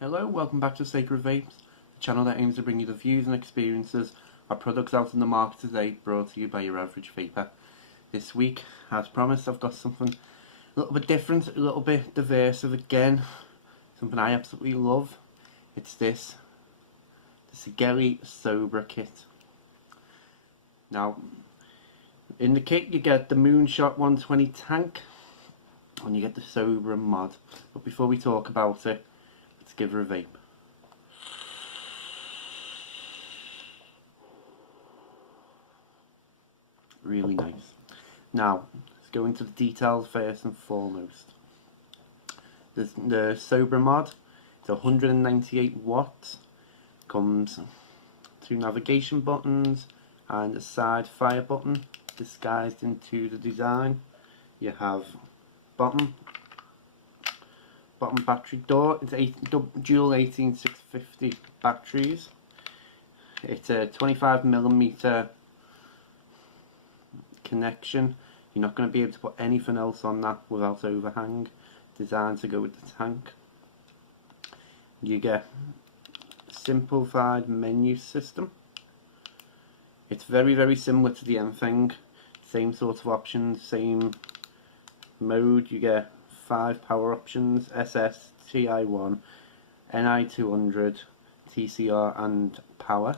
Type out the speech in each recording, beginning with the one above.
Hello, welcome back to Sacred Vapes, the channel that aims to bring you the views and experiences of products out in the market today, brought to you by your average vapor. This week, as promised, I've got something a little bit different, a little bit diverse again, something I absolutely love. It's this, the Sigelei Sobra kit. Now, in the kit you get the Moonshot 120 tank, and you get the Sobra mod. But before we talk about it, let's give her a vape. Really nice. Now, let's go into the details first and foremost. The Sobra mod, it's 198 watts, comes two navigation buttons and a side fire button disguised into the design. You have bottom battery door. It's dual 18650 batteries. It's a 25mm connection. You're not going to be able to put anything else on that without overhang. Designed to go with the tank. You get simplified menu system. It's very similar to the M-Thing. Same sort of options, same mode. You get 5 power options: SS, TI1, NI200, TCR and power.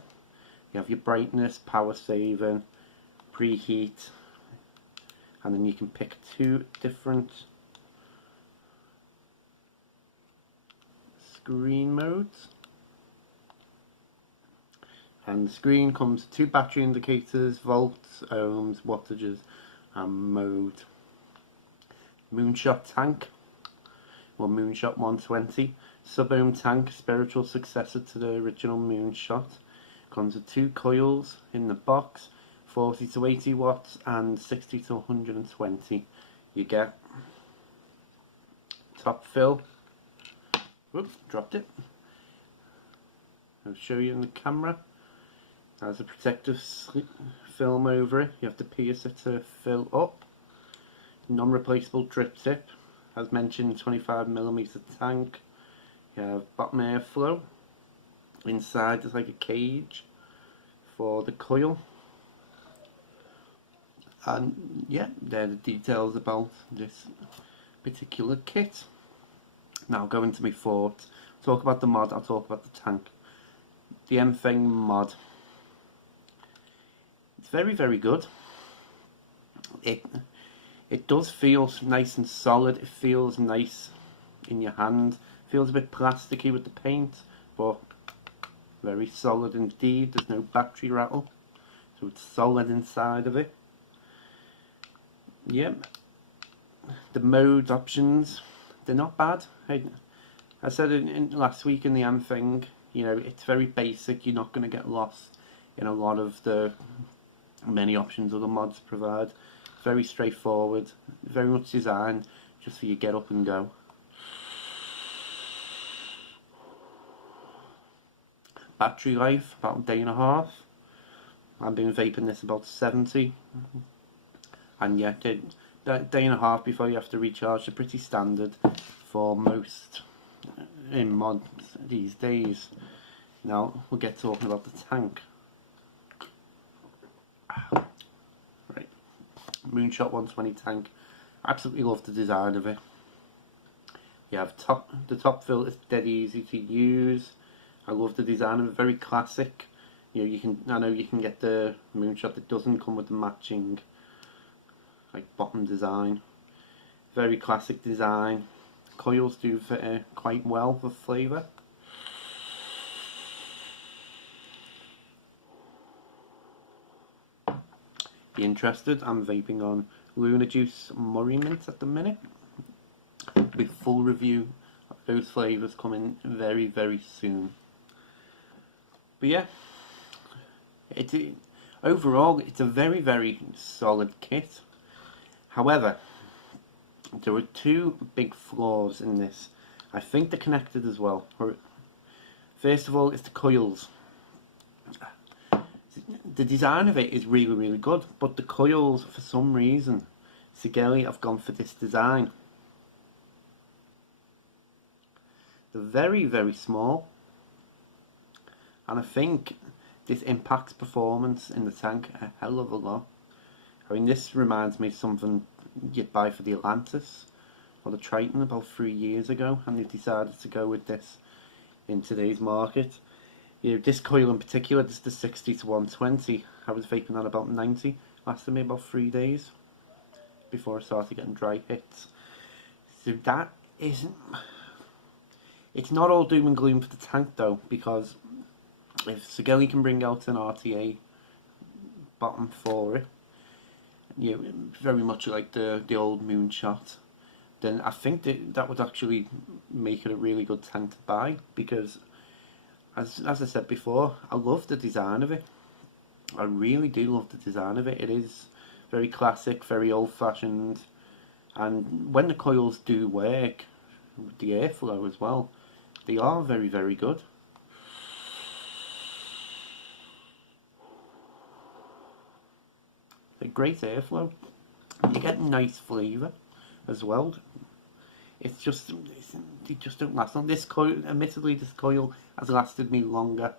You have your brightness, power saving, preheat, and then you can pick 2 different screen modes. And the screen comes 2 battery indicators, volts, ohms, wattages and mode. Moonshot tank, or Moonshot 120, sub-ohm tank, spiritual successor to the original Moonshot. Comes with 2 coils in the box, 40 to 80 watts and 60 to 120. You get top fill. Whoops, dropped it. I'll show you in the camera. Has a protective film over it. You have to pierce it to fill up. Non-replaceable drip tip. As mentioned, 25mm tank. You have bottom airflow. Inside there's like a cage for the coil. And yeah, they're the details about this particular kit. Now going to my thoughts. Talk about the mod, I'll talk about the tank. The M-Thing mod. It's very good. It does feel nice and solid. It feels nice in your hand. Feels a bit plasticky with the paint, but very solid indeed. There's no battery rattle, so it's solid inside of it. Yep. The mode options, they're not bad. I said in last week in the M-Thing, you know, it's very basic. You're not going to get lost in a lot of the many options other mods provide. It's very straightforward, very much designed just for you get up and go. Battery life, about a day and a half. I've been vaping this about 70, and yet that day and a half before you have to recharge are pretty standard for most in mods these days. Now we'll get talking about the tank. Right, Moonshot 120 tank. Absolutely love the design of it. You have the top fill is dead easy to use. I love the design of it, very classic. You know, I know you can get the Moonshot that doesn't come with the matching like bottom design. Very classic design. Coils do fit quite well for flavour. If you're interested, I'm vaping on Luna Juice Murray Mint at the minute. With full review of those flavours coming very soon. But yeah, overall it's a very solid kit. However, there are 2 big flaws in this. I think they're connected as well. First of all, it's the coils. The design of it is really good, but the coils, for some reason, Sigelei have gone for this design. They're very, very small, and I think this impacts performance in the tank a hell of a lot. I mean, this reminds me of something you'd buy for the Atlantis or the Triton about 3 years ago, and they've decided to go with this in today's market. You know, this coil in particular, this is the 60 to 120. I was vaping on about 90, lasted me about 3 days before I started getting dry hits. So that isn't... It's not all doom and gloom for the tank though, because if Sigelei can bring out an RTA bottom for it, you know, very much like the old Moonshot, then I think that would actually make it a really good tank to buy, because as I said before, I love the design of it. I really do love the design of it. It is very classic, very old-fashioned, and when the coils do work, with the airflow as well, they are very, very good. A great airflow. You get nice flavour as well. They just don't last long. This coil, admittedly, this coil has lasted me longer.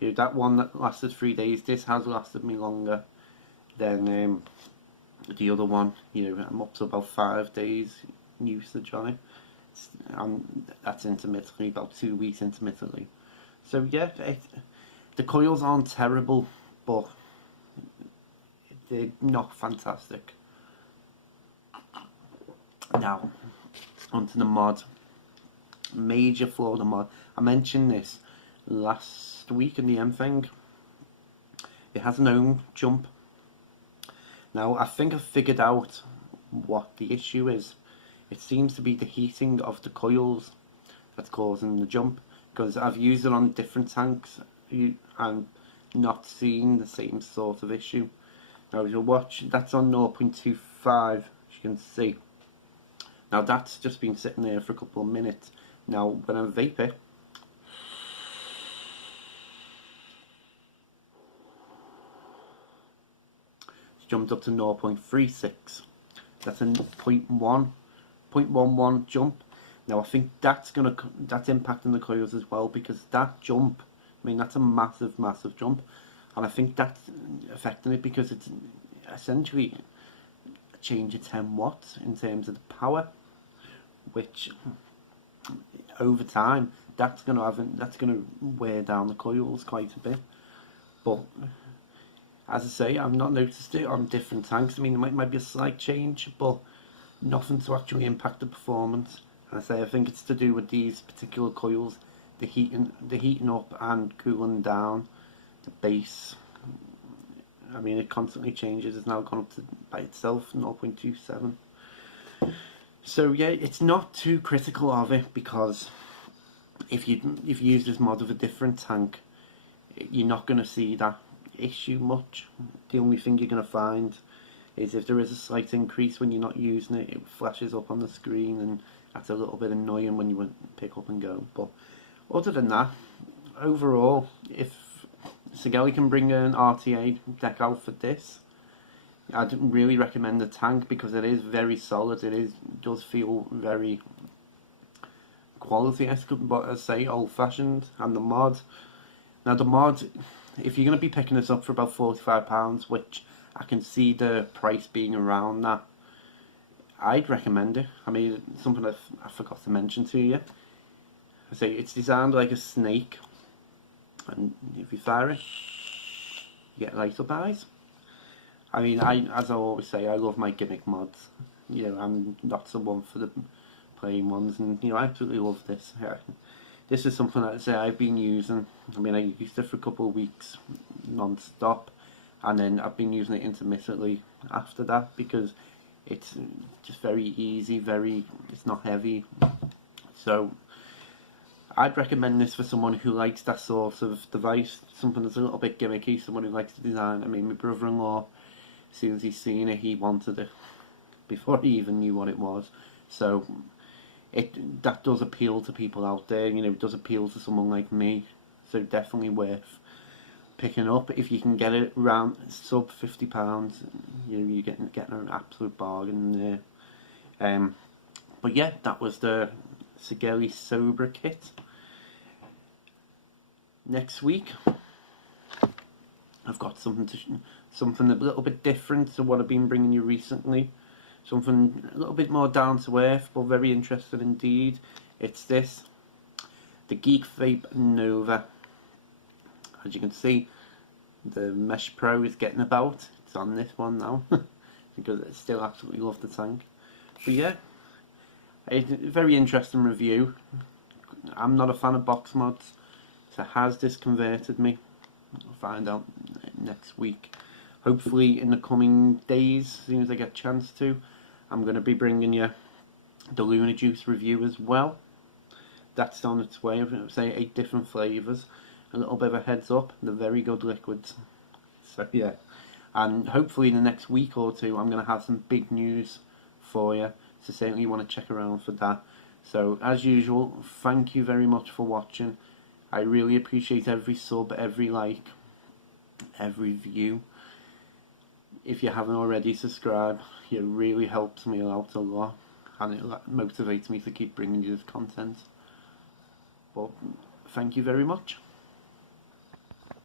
You know, that one that lasted 3 days, this has lasted me longer than the other one. You know, I'm up to about 5 days usage on it. And that's intermittently, about 2 weeks intermittently. So yeah, the coils aren't terrible, but they're not fantastic. Now, onto the mod. Major flaw of the mod. I mentioned this last week in the M thing. It has an ohm jump. Now, I think I've figured out what the issue is. It seems to be the heating of the coils that's causing the jump, because I've used it on different tanks and not seen the same sort of issue. Now, you'll watch, that's on 0.25, as you can see. Now, that's just been sitting there for a couple of minutes. Now, when I vape it, it's jumped up to 0.36. That's a 0.11 jump. Now, I think that's impacting the coils as well, because that jump, I mean, that's a massive, massive jump. And I think that's affecting it because it's essentially a change of 10 watts in terms of the power, which over time that's going to wear down the coils quite a bit. But as I say, I've not noticed it on different tanks. I mean, there might be a slight change, but nothing to actually impact the performance. And I say, I think it's to do with these particular coils, the heating up and cooling down. The base, I mean, it constantly changes. It's now gone up to by itself 0.27. So yeah, it's not too critical of it, because if you use this mod of a different tank, you're not going to see that issue much. The only thing you're going to find is if there is a slight increase when you're not using it, it flashes up on the screen, and that's a little bit annoying when you pick up and go. But other than that, overall, if Sigelei can bring an RTA deck out for this, I'd really recommend the tank, because it is very solid. It does feel very quality, but I say old-fashioned. And the mod, now the mod, if you're going to be picking this up for about £45, which I can see the price being around that, I'd recommend it. I mean, something I forgot to mention to you. I say it's designed like a snake, and if you fire it, you get light up eyes. I mean, as I always say, I love my gimmick mods. You know, I'm not someone for the plain ones, and you know, I absolutely love this. This is something that I've been using. I mean, I used it for a couple of weeks non-stop, and then I've been using it intermittently after that, because it's just very easy, it's not heavy. So I'd recommend this for someone who likes that sort of device, something that's a little bit gimmicky, someone who likes the design. I mean, my brother-in-law, as soon as he's seen it, he wanted it before he even knew what it was. So that does appeal to people out there. You know, it does appeal to someone like me. So definitely worth picking up if you can get it around sub £50. You know, you're getting an absolute bargain there. But yeah, that was the Sigelei Sobra kit. Next week I've got something a little bit different to what I've been bringing you recently. Something a little bit more down to earth, but very interesting indeed. It's this, the Geek Vape Nova. As you can see, the Mesh Pro is getting about. It's on this one now because I still absolutely love the tank. But yeah, a very interesting review. I'm not a fan of box mods, so has this converted me? I'll find out next week. Hopefully in the coming days, as soon as I get a chance to, I'm going to be bringing you the Lunar Juice review as well. That's on its way. I've say 8 different flavours. A little bit of a heads up, they're very good liquids. So yeah, and hopefully in the next week or two I'm going to have some big news for you. So certainly you want to check around for that. So as usual, thank you very much for watching. I really appreciate every sub, every like, every view. If you haven't already subscribed, it really helps me out a lot, and it motivates me to keep bringing you this content. But thank you very much.